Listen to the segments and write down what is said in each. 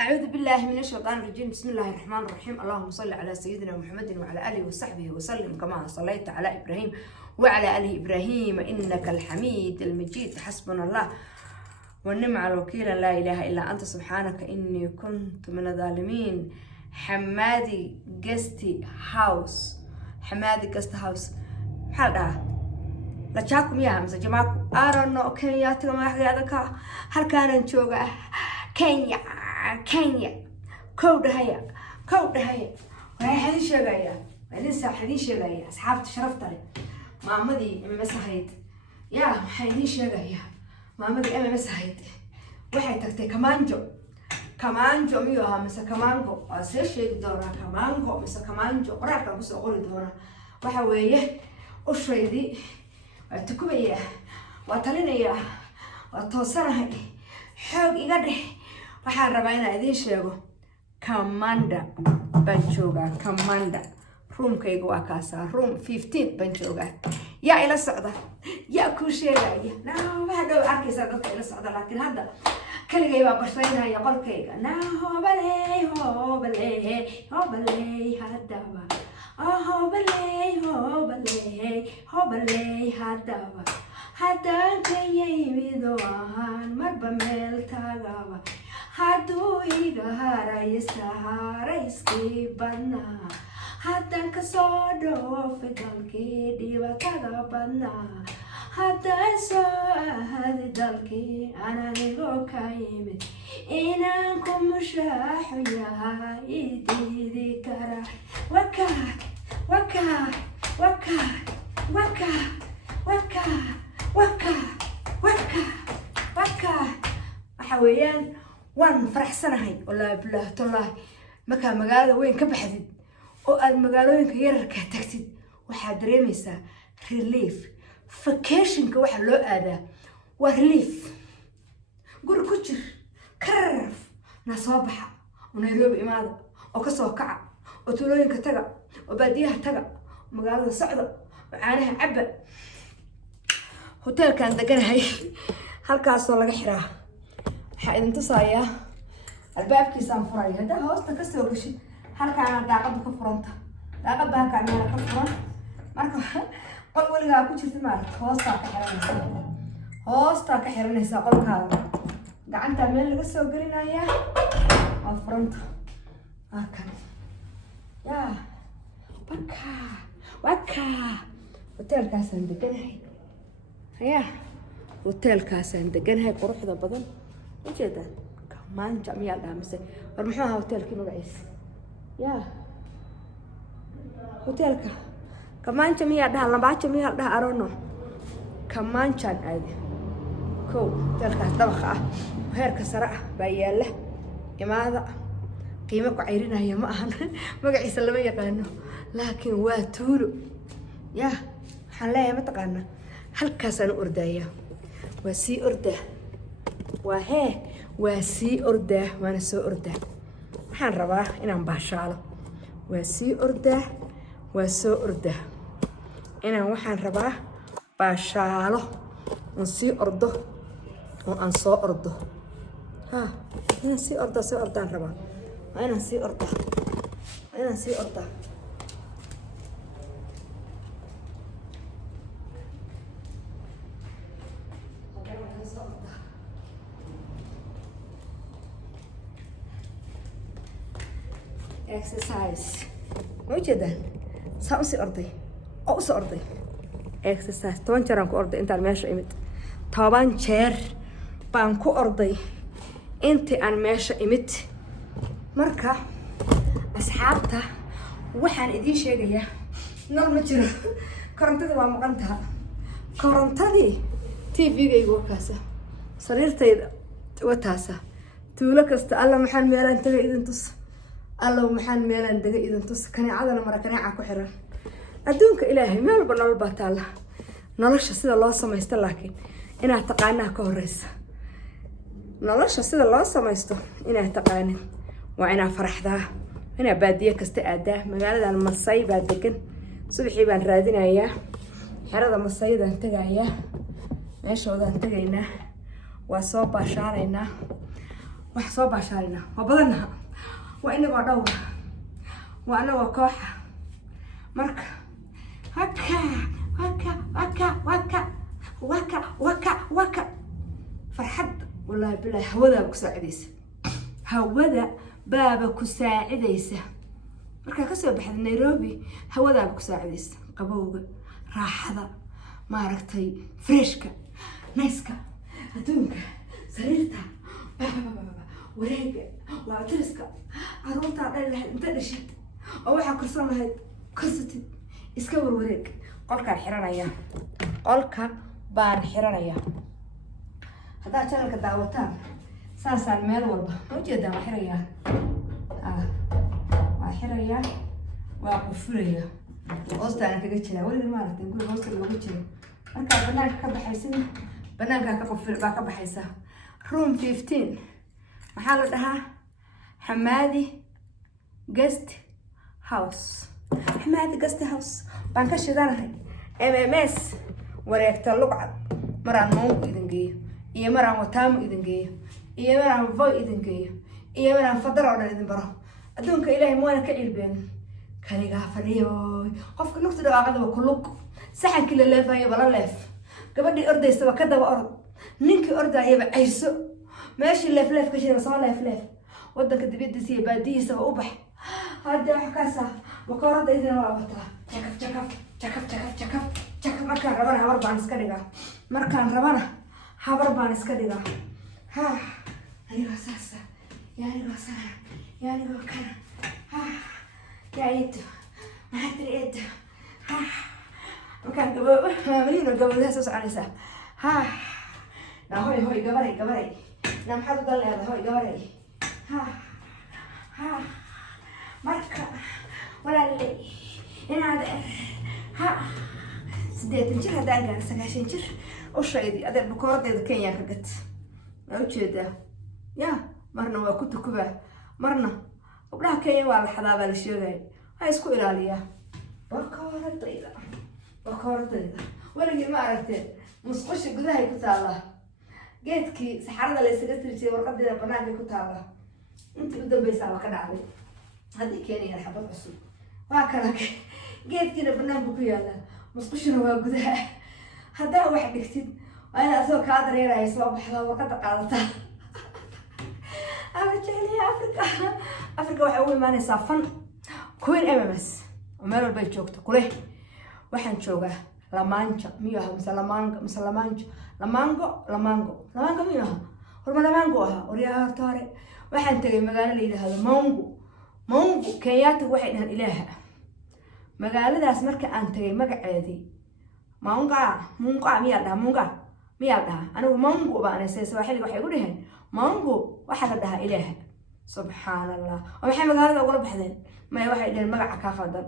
أعوذ بالله من الشيطان الرجيم. بسم الله الرحمن الرحيم. اللهم صل على سيدنا محمد وعلى آله وصحبه وسلم كما صليت على إبراهيم وعلى آل إبراهيم إنك الحميد المجيد. حسبنا الله ونعم الوكيل. لا إله إلا أنت سبحانك إني كنت من الظالمين. حمادي جستي هاوس. حمادي جست هاوس. هذا لا تشاكم يا همزة جماعة أرنو كينيا تما حياتك هل كان نشوفه كينيا كودة هيا وهي شجايا ولسه حدي شجايا أصحاب تشرفت لي مامدي مسحيت يا حدي شجايا مامدي مسحيت waxay tagtay kamaanjo miyo mise kamaango waa soo sheegi doonaa kamaango mise kamaanjo qoraalkan ku soo qori doonaa waxa weeye usheedii waa tukubaya waa talinaya waa toosanahay xoog iga dheh waxaan rabaa inaan idiin sheego kamanda baan joogaa kamanda roomkayga waa kaasaa room 15 baan joogaa yaa ila socda yaa ku sheegaya waxa dhow arkaysaa dadka ila socda laakiin hadda كلي بقى بشرينا يا قلكيga هو بلي هدابا هو بلي هدابا هدا كي يميدوان مربا ميل تاغابا هادو إيغا رايسكي بنا هدا كسودو في قلكي ديبا تاغابنا هدا هذه دلكي أنا نيجو كايمت إنكم مشاحيا إيدي ذكرى وكا وكا وكا وكا وكا وكا وكا وكا حويان وان فرح سنهي والله بالله تالله مكان مقالة وين كبحدد وقال مقالة وين كيرك تكتد وحاد ريميسا ريليف فكيشنك waxa loo aadaa waa relief guri ku jir karaf na soo baxa oo Nairobi imaada oo ka soo kaca oo tuulooyinka taga oo baadiyaha taga magaalada socda oo caanaha cabba hotelkan deganahay halkaas oo laga xiraa waxa idin tusaaya albaabkiisaan furay hada hoosta ka soo gashay halkaan daaqada ka furanta daaqada halkaan meel ka furan marka qol waligaa ku jirta maaragta hoostaa ka xiranaysaa qolkaada gacanta meel laga soo gelinayaa waa furanta waa kan yaa waka hotelkaasaan deganahay hayaa hotelkaasaan deganahay quruxda badan ujeedaan kamaanja miyaa dhaha mise war muxuu ahaa hotelkii magaciisa yaa hotelka كمانجا ميا ده لباچا ميا ده أرونو كمانجان عادي كو تلك طبخة وهير كسرع بياله إماذا قيمة كعيرنا هي ما أهن ما قاعد يسلم يقانو لكن واتورو يا حلايا ما تقانا هل كاسن أردايا وسي أرده وهي وسي أرده وأنا سو أرده حن رباه إن باشاله وسي أرده وسو أرده أنا وحن رباه باشاله ونسي أرده وأنصو أرده ها أنا سي أرده رباه أنا سي أرده exercise موجودة سأوسي أرضي أوسي أرضي exercise 10 جرام كو أرضي أنت الماشي إمت طبعاً شير بانكو أرضي أنت الماشي إمت مركا أصحابته وحن إدي شيء نور متجر كرنتدي ومقنتها كرنتدي تي في جاي وكاسة صريرتي وتاسة تقولك الله محل ميلان تبي إذا تص الله محل ميلان دقي إذا تص كان عادنا مرة كان عاكو حرا أدونك إلهي ميل بنال بطالة نلاش سيد الله سمايست لكن إن اعتقادنا كهرس نلاش سيد الله سمايستو إن اعتقادنا وأنا فرح ذا أنا بادية كاستعدة مقالة المصاي بادكن صبحي بان رادنا إياه حرد المصاي ذا انتقى إياه ماشي وذا انتقينا وصوب باشارينا wax soo baashaarina waa badanaha waa inagoo dhowra waa anagoo kooxa marka waka farxad wallahi billahi hawada ku saacidaysa hawada baaba ku saacidaysa marka ka soo baxda Nairobi hawada ku saacidaysa qabowga raaxada maaragtay freshka nice-ka adduunka sariirta wareega waa diriska caruurta dhalay inta dhashid oo waxa korsan lahayd korsatid iska warwareeg qolka baan xiranaya hadaa channelka daawataan saasaan meel walba ma jeedaan waa xiraya waa qufulaya hoostaan kaga jira wali maaragtay guriga hoosta looga jiro marka banaanka ka baxaysin banaanka ka quful baa ka baxaysa room 15 maxaa la dhahaa Hamadi guest house baan ka shidanahay MMS wareegta lugcad maraan moonku idin geeyo iyo maraan wataamo idin geeyo iyo maraan voy idin geeyo iyo maraan fadar oo dhan idin baro adduunka ilaahay moona ka cilbeen kaligaa fadhiyo qofka nugta dhawaaqada ku lug saxankii la leefayo bala leef gabadhii ordaysaba ka daba orod ninkii ordayaba ayso meeshii leef ka shira soo leef wadanka dibadiisa iyo baadiyiisa u bax hadda wax kaasa makoorada idin waa wataa jakaf markaan rabana habar baan iska dhigaa ha anigoo saasa yaanigoo sana yaanigoo kana yaayito maxaa tiri eedo markaan gabadhaha soo soconaysaa na hoy gabaray na maxaad u dal leedahay hoy gabaray marka walaaley inaad 80 jir haddaan gaaro 90 jir u shaydi adeer bukooradeeda Kenya ka gat ma ujeedaa ya marna waa ku tukuba marna gabdhaha Kenya waa la xadaabaa la sheegay ha isku ilaaliya bukooradeeda waligi ma aragtay musqusha gudaha ku taala geedkii saxarada la isaga tirjiyay warqadeeda banaanka ku taala intii u dambaysa ka dhacday hadii Kenya xabad cusub waa kala geedkina banaanka ku yaala musqushuna waa gudaha hadaa wax dhigtid waa soo ka dareeray soo baxda warqada qaadata ama jeclay Afrika waxa uu imaanaysaa fan Queen MMS oo meel walba joogto kule waxaan joogaa Lamanja miyaha Lamango miyaha horma Lamango oriyaa tore waxaan tagay magaalo la yiraahdo Mongu Kenyatta waxay dhahan ilaaha magaaladaas marka aan tagay magaceedii Munga miyaa dhaha anigu Mongu baan aseesay xilliga waxay u dhaheen Mongu waxa la dhahaa ilaaha subhanallah waxay magaalada ugu baxdeen ma waxay dhaheen magaca ka khaldan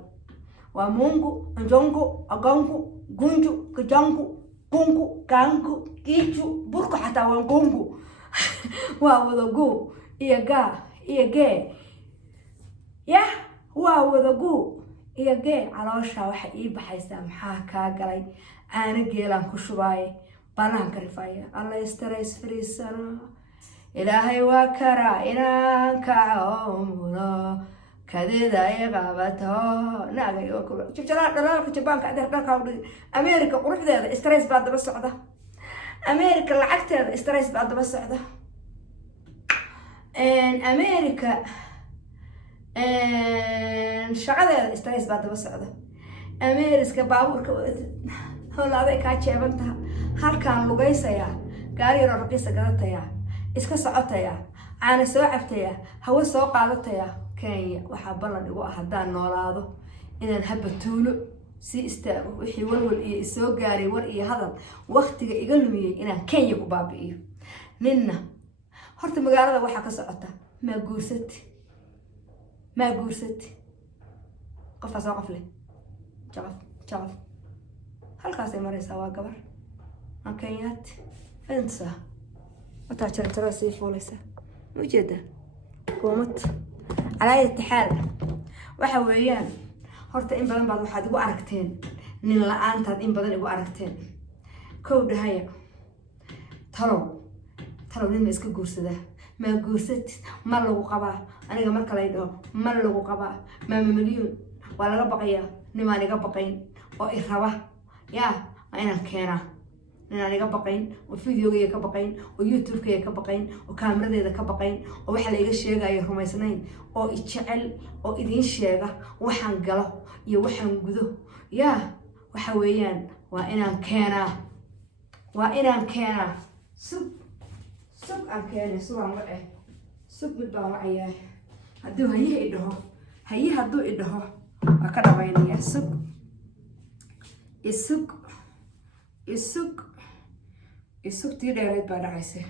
waa Mungu Njongo Agangu Gunju Kajangu Gungu Kangu Kichu burku xataa waa Gungu waa wada go iyo ge ya waa wada go iyo ge caloosha waxa ii baxaysa maxaa ka galay aana geelan ku shubay banaanka rifaya Allah stress free sana ilaahay waa kara inaan ka caamulo kadeeda ay qabato naagay oo ku jira dhalaalka Japanka adeer dhalka America quruxdeeda stress baad daba socda America lacagteeda stress baad daba socda America shaqadeeda stress baad daba socda America baabuurka holaday ka jeebanta halkaan lugaysaya gaari yar raqiis gadataya iska socotaya aan soo cabtaya hawo soo qaadataya Kenya waxa balan igu ah hadaan noolaado inaan habatuulo si istaago wixii walwal iyo soo gaaray war iyo hadal waqtiga iga lumiyay inaan Kenya ku baabi'iyo ninna horta magaalada waxa ka socota ma guursati qof asoo qafle jaqaf halkaas ay maraysaa waa gabar aan Kenyaat fensa wata jartara si fuulaysa wajida koomad على أي حال وحويان هرت إن بدن بعض واحد يقول أركتين من الآن تاد إن بدن يقول أركتين كود هيا ترى نين مسك جورس ده ما جوست ما لو قبا أنا جمر كلايدو ما لو قبا ما مليون ولا بقية نما نجا بقين أو إخوة يا أنا كينا أنا نجا بقين وفيديو جاي كبقين ويوتيوب جاي كبقين وكاميرا ذي كبقين وواحد يجي الشيء جاي هم سنين أو يتشعل أو إدين الشيء وحن قله يوحن جذو يا وحويان وأنا كينا سب أنا كينا سب عن وعي سب متبع وعيه هدو هيه إده هيه هدو إده وكذا بيني السوق تيريد بعد عيسى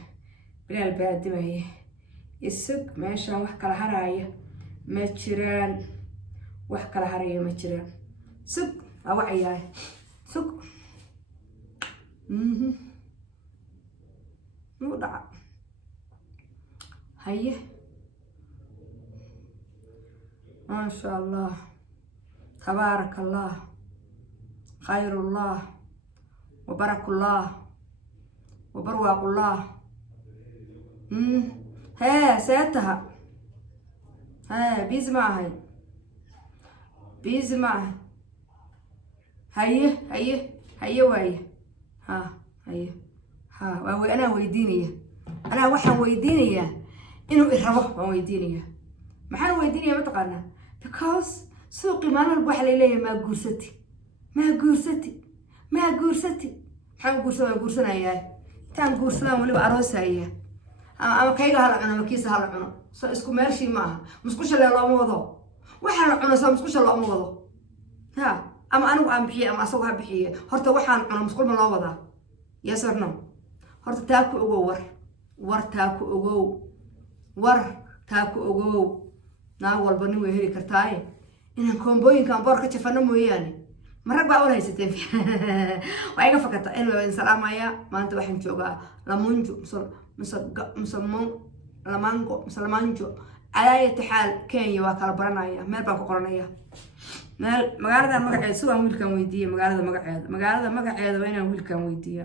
بلا البلد ما هي السوق ماشي وحكى الهراية ما تشران وحكى الهراية ما تشران سوق أو عياه سوق نوضع هيه ما شاء الله تبارك الله خير الله وبرك الله وبرواق الله ها سيتها ها بيزمع هي وهي هي أنا ويدينية أنا وحن ويدينية إنه إرهبه ويدينية ما حن ويدينية ما تقارنه because سوقي ما أنا البوح ليلة ما قرستي حن قرسنا إياه تام قرسنا ولي أروسها إياه أما كيجا هلا أنا مكيس هلا أنا اسكو ماشي معها مسكوش اللي الله موضوع وحن أنا سام مسكوش الله موضوع ها أما أنا وأم بحية أما أسوها بحية هرت وحن أنا مسكول من الله وضع يسرنا هرت تاكو أجو ور تاكو أجو ناول بنوي هري كرتاي إنهم كومبوين كان بورك تشفنا موياني مرة بقولها يستين وأيها فكرت إنه سلام يا ما أنت واحد شوقا لمونجو مسلمانجو على أي حال كينيا وكالة برنايا مال بانكو قرنايا مال مقالة مقعد سوى ويل كان ويدية مقالة مقعد وين ويل كان ويدية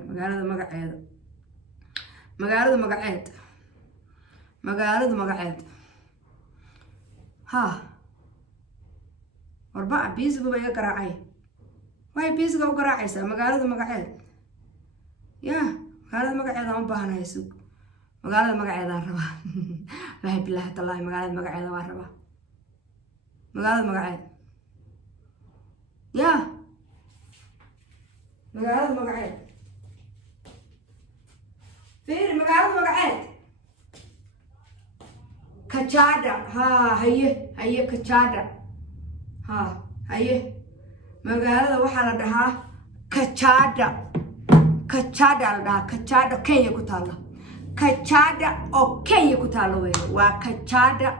مقالة مقعد ها 4 بيس ببيا قراعي واي بيس قو قراعي سا مقالة مقعد يا مقالة مقعد هم باهنا يسوق مقالة مقعد الربا لا بالله تالله مقالة مقعد الربا مقالة مقعد يا مقالة مقعد فين مقالة مقعد كتشادا ها هي كتشادا ها هي مقالة وحلا دها كتشادا لدها كتشادا كينيا كتالا كتشادا أو كينيا كتالا وين وكتشادا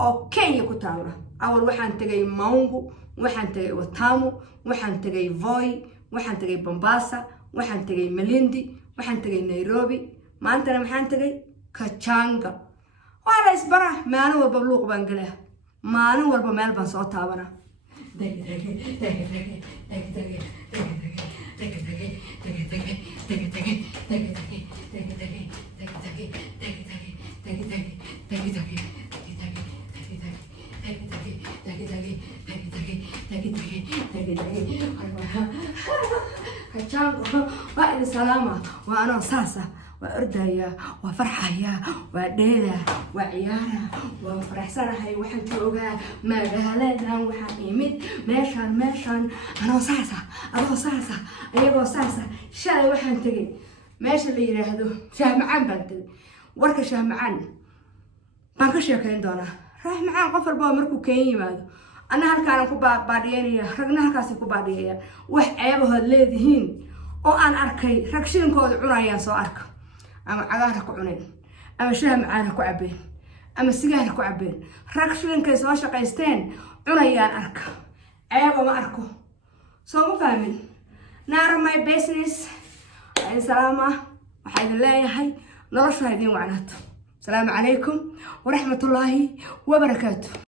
أو كينيا كتالا أول وحن تجي مونغو وحن تجي وتامو وحن تجي فوي وحن تجي بومباسا وحن تجي مليندي وحن تجي نيروبي ما أنت محن تجي كتشانغا ولا إسبرة ما أنا وببلوغ بانجلاه ما أنا وبمال بنصوتها بنا وإن سلامة وأنا ساسة وأردايا وفرحايا وديدا وعيانا وفرحسانهاي وحن جوغا مغالدا وحن يمد ماشان أنا ساسة أيغو ساسة شاي وحن تجي ماشي اللي يراهدو شهمعان بانتي ورك شهمعان بانك شيكين دونا راح معان قفل بوا مركو كين يمادو أنا هالكان كو باديانيا رغنا هالكاسي كو باديانيا وح عيبه هادليدهين oo aan arkay rag shiinkooda cunayaan soo arka ama cagaar ku cuneen ama shaah macaan ku cabeen ama sigaar ku cabeen rag shiinkay soo shaqaysteen cunayaan arka ayaba ma arko soo ma fahmin naar my business ay salaama waxaan leeyahay nolosha idin wacnaato salaamu calaykum wa rahmatullaahi wa barakaatuh